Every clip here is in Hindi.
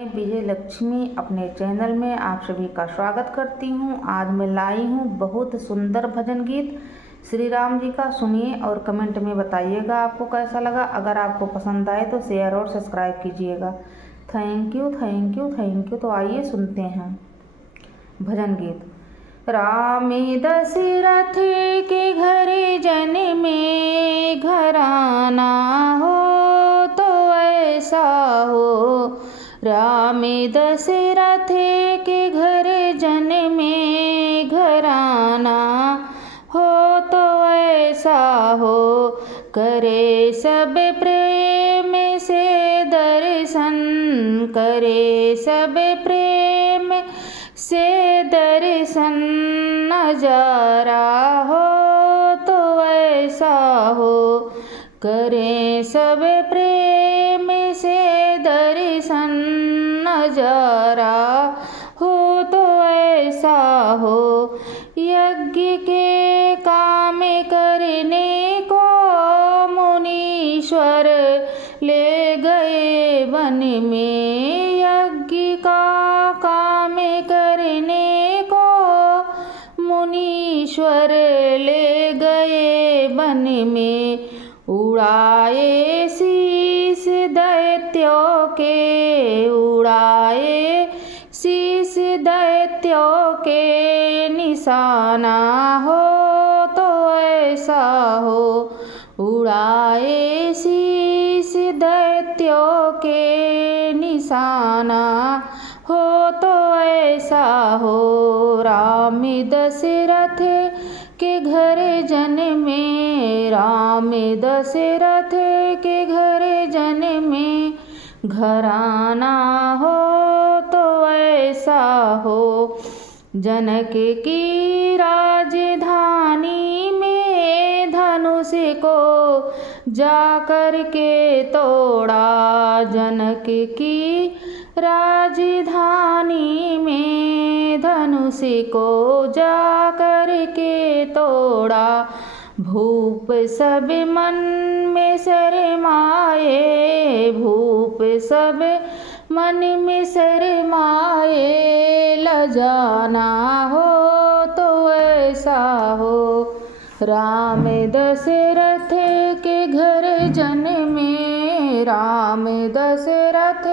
मैं विजय लक्ष्मी अपने चैनल में आप सभी का स्वागत करती हूँ। आज मैं लाई हूँ बहुत सुंदर भजन गीत श्री राम जी का। सुनिए और कमेंट में बताइएगा आपको कैसा लगा। अगर आपको पसंद आए तो शेयर और सब्सक्राइब कीजिएगा। Thank you thank you thank you. तो आइए सुनते हैं भजन गीत। राम दशरथ के घर जन्मे घराना हो तो ऐसा हो। राम दशरथ के घर जन्मे घराना हो तो ऐसा हो। करे सब प्रेम से दर्शन, करे सब प्रेम से दर्शन, नजारा हो तो ऐसा हो। करें सब प्रेम से दर्शन, नजारा हो तो ऐसा हो। यज्ञ के काम करने को मुनीश्वर ले गए वन में। यज्ञ का काम करने को मुनीश्वर ले गए वन में। उड़ाए शीश दैत्यों के, उड़ाए शीश दैत्यों के, निशाना हो तो ऐसा हो। उड़ाए शीश दैत्यों के, निशाना हो तो ऐसा हो। राम दशरथ के घर जन्मे, राम दशरथ के घर जन्मे घराना हो तो ऐसा हो। जनक की राजधानी में धनुष को जाकर के तोड़ा। जनक की राजधानी में धनुष को जाकर के तोड़ा। भूप सब मन में शरमाए, भूप सब मन में शरमाए, लजाना हो तो ऐसा हो। राम दशरथ के घर जन्मे, राम दशरथ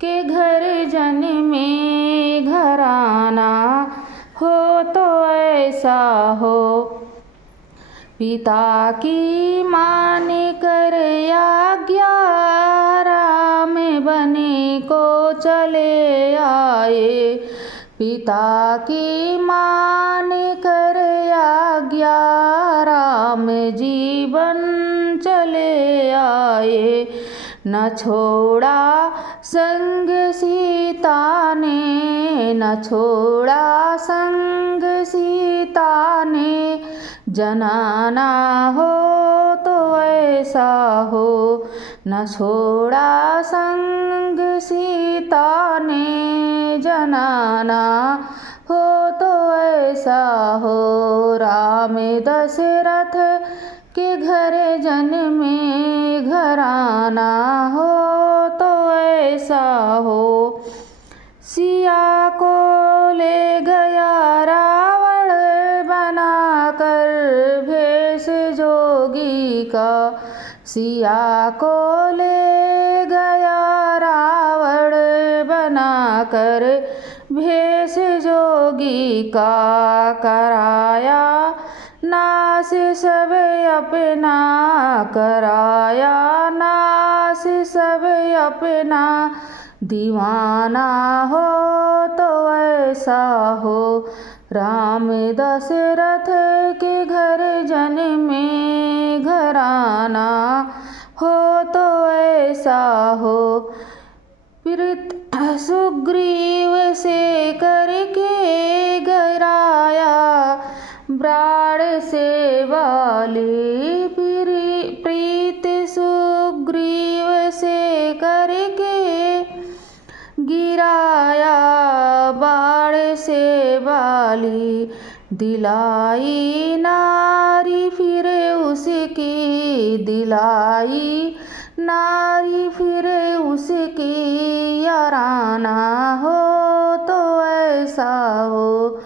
के घर जन्मे घराना हो तो ऐसा हो। पिता की मान कर आज्ञा राम बने को चले आए। पिता की मान कर आज्ञा राम जीवन चले आए। न छोड़ा संग सीता ने, न छोड़ा संग सीता ने, जनाना हो तो ऐसा हो। न छोड़ा संग सीता ने, जनाना हो तो ऐसा हो। राम दशरथ के घर जन्मे घराना हो तो ऐसा हो। सिया को ले गया रावण बनाकर भेष जोगी का। सिया को ले गया रावण बनाकर भेष जोगी का। कराया नाश सब अपना, कराया नाश सब अपना, दीवाना हो तो ऐसा हो। राम दशरथ के घर जन्मे घराना हो तो ऐसा हो। पीड़ित सुग्रीव से करके गिराया बाण से वाली। प्रीत सुग्रीव से करके गिराया बाण से वाली। दिलाई नारी फिर उसकी, दिलाई नारी फिर उसकी याराना घराना हो तो ऐसा हो,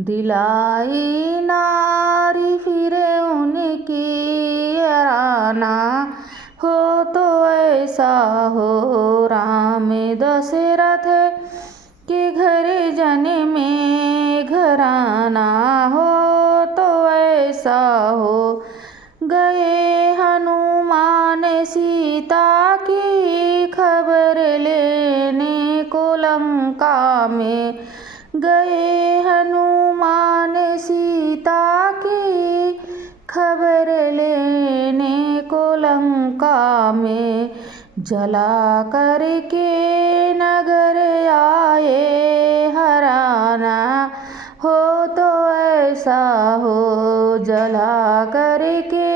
दिलाई नारी फिरे उनकी घराना हो तो ऐसा हो। राम दशरथ के घर जन्मे, घराना हो तो ऐसा हो। गए हनुमान सीता की खबर लेने को लंका में, गए हनुमान सीता की खबर लेने को लंका में, जला करके नगर आए हराना हो तो ऐसा हो, जला करके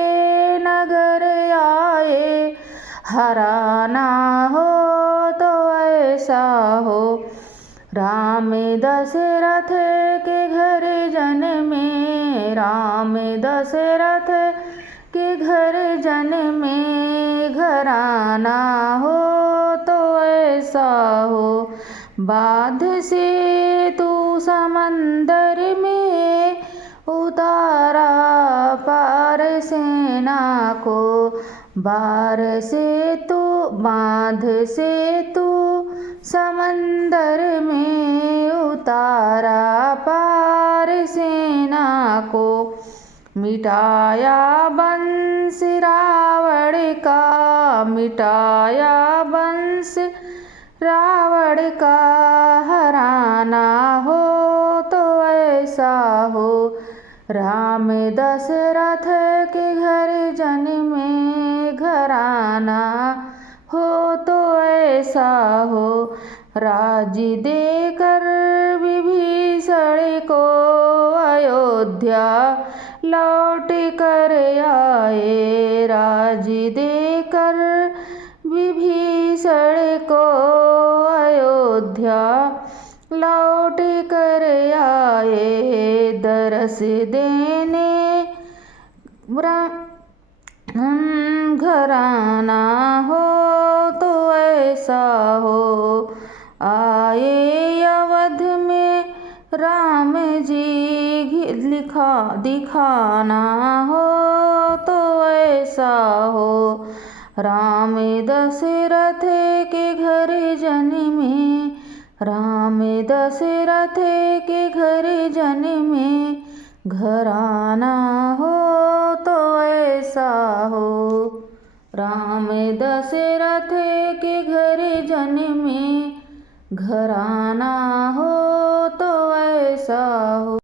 नगर आए हराना हो तो ऐसा हो। राम दशरथ के घर जन्मे, राम दशरथ के घर जन्मे, घराना हो तो ऐसा हो। बाध से तू समंदर में उतारा पार सेना को, बार से तू बांध से तू समंदर में उतारा पार सेना को, मिटाया वंश रावण का, मिटाया वंश रावण का, हराना हो तो ऐसा हो। राम दशरथ के घर जन्मे, घराना हो तो ऐसा हो। राज्य देकर विभीषण को अयोध्या लौट कर आए, राज्य देकर विभीषण को अयोध्या लौट कर आए, दरस देने घराना हो तो ऐसा हो। आए अवध में राम जी दिखाना हो तो ऐसा हो। राम दशरथ के घर जन्मे, राम दशरथ के घर जन्मे, घराना हो तो ऐसा हो। राम दशरथ के घर जन्मे, घराना हो तो ऐसा हो।